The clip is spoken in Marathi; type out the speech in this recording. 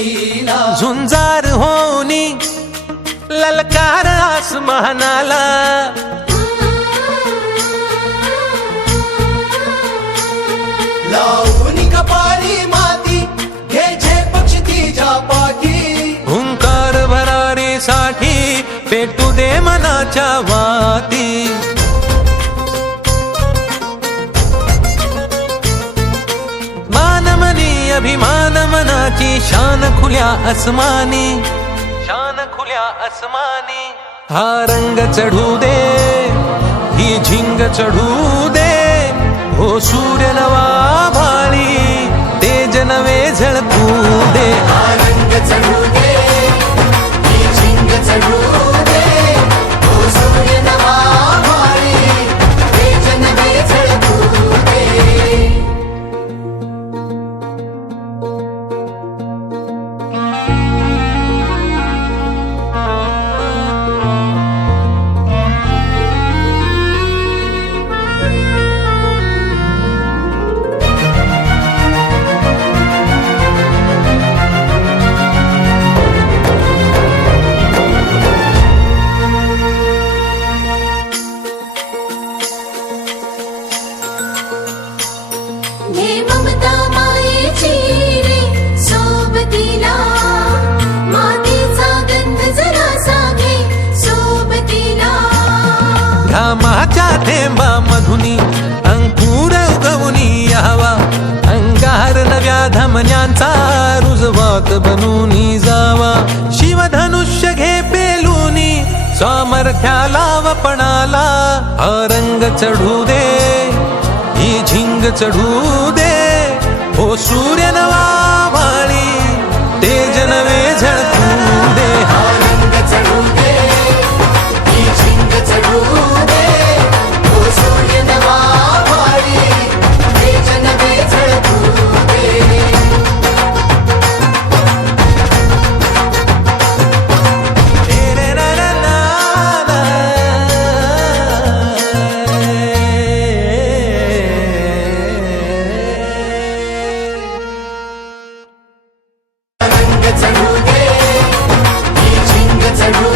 लीला झुंजार होनी ललकार आसमानाला लावून कपाळी माती घ्यायचे पक्ष तिच्या पाठी हुंकार भरारीसाठी पेटू दे मनाच्या वाती मानमनी अभिमान मनाची शान खुल्या आसमानी शान खुल्या आसमानी हा रंग चढू दे ही झिंग चढू दे हो सूर्य नवा भाळी तेज नवे झळकू दे हा रंग चढू दे ही झिंग चढू दे हो सूर्य नवा भाळी तेज नवे झळकू दे हे ममता मायेची रे सोबतीला मातीचा गंध जरासा घे सोबतीला घामाच्या थेंबा मधुनी अंकुर उगवूनी यावा अंगार नव्या धमन्यांचा रुजवात बनूनी जावा शिवधनुष्य घे पेलूनी सामर्थ्याला वपणाला हा रंग चढू दे ही झिंग चढू दे हो सूर्य नवा भाळी तेज नवे झळकू दे हा रंग चढू दे ही झिंग चढू दे हो सूर्य नवा भाळी तेज नवे झळकू दे तेरे ना ना ना रंग चढू दे ही झिंग चढू